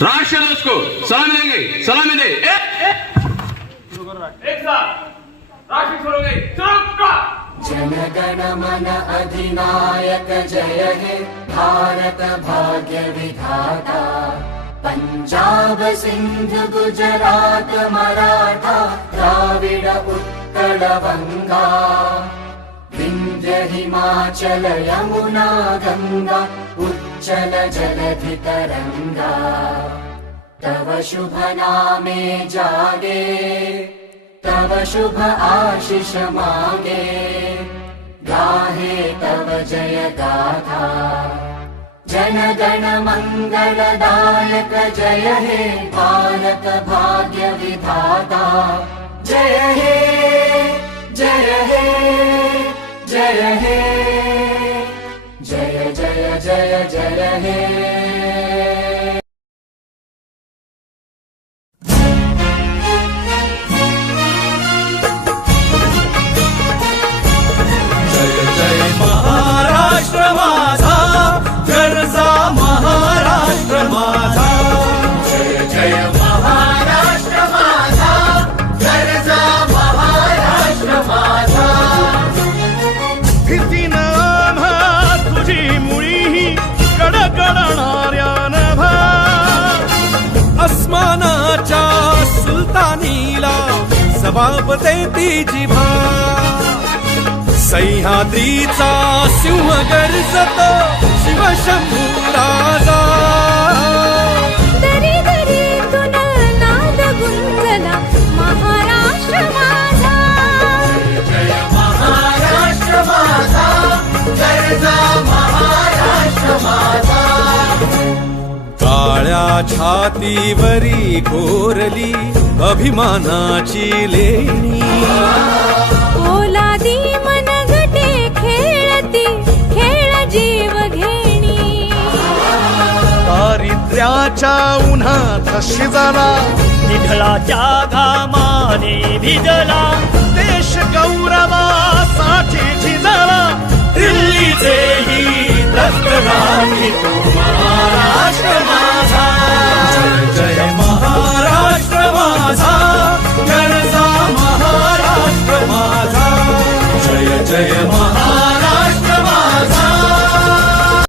राष्ट्र ध्वज को सलामी देंगे, सलामी दे। एक साथ राष्ट्रीय स्वरों चौका। जनगण मन अधिनायक जय हे भारत भाग्य विधाता। पंजाब सिंध गुजरात मराठा द्राविड उत्कल बंगा। विंध्य हिमाचल यमुना गंगा उच्चल जलधि तरंगा। तव शुभ नामे जागे तव शुभ आशीष मागे। गाहे तव जय गाथा जनगण मंगलदायक जय हे भारत भाग्य विधाता। जय हे जय हे जय हे जय जय जय जय हे। महाराष्ट्र माझा गरजा महाराष्ट्र माझा। जय जय महाराष्ट्र माझा गरजा महाराष्ट्र माझा। भीतीनं आम्हा तुझी मुळी कडकडणाऱ्या नभा। अस्मानाच्या सुलतानीला जबाब देती जिभा। सह्याद्रीचा सिंह गर्जतो शिवशंभू राजा। दरी दरीतून नाद गुंजला महाराष्ट्र माझा। जय महाराष्ट्र माझा गरजा महाराष्ट्र माझा। काळ्या छातीवरी कोरली अभिमानाची लेणी। ओलादी मनगटे खेळती खेळ जीव घेणी। दारिद्र्याच्या उन्हात शिजला निढळाच्या घामाने भिजला। देश गौरवासाठी झिजला। दिल्लीचे ही दस्तराणी महाराष्ट्र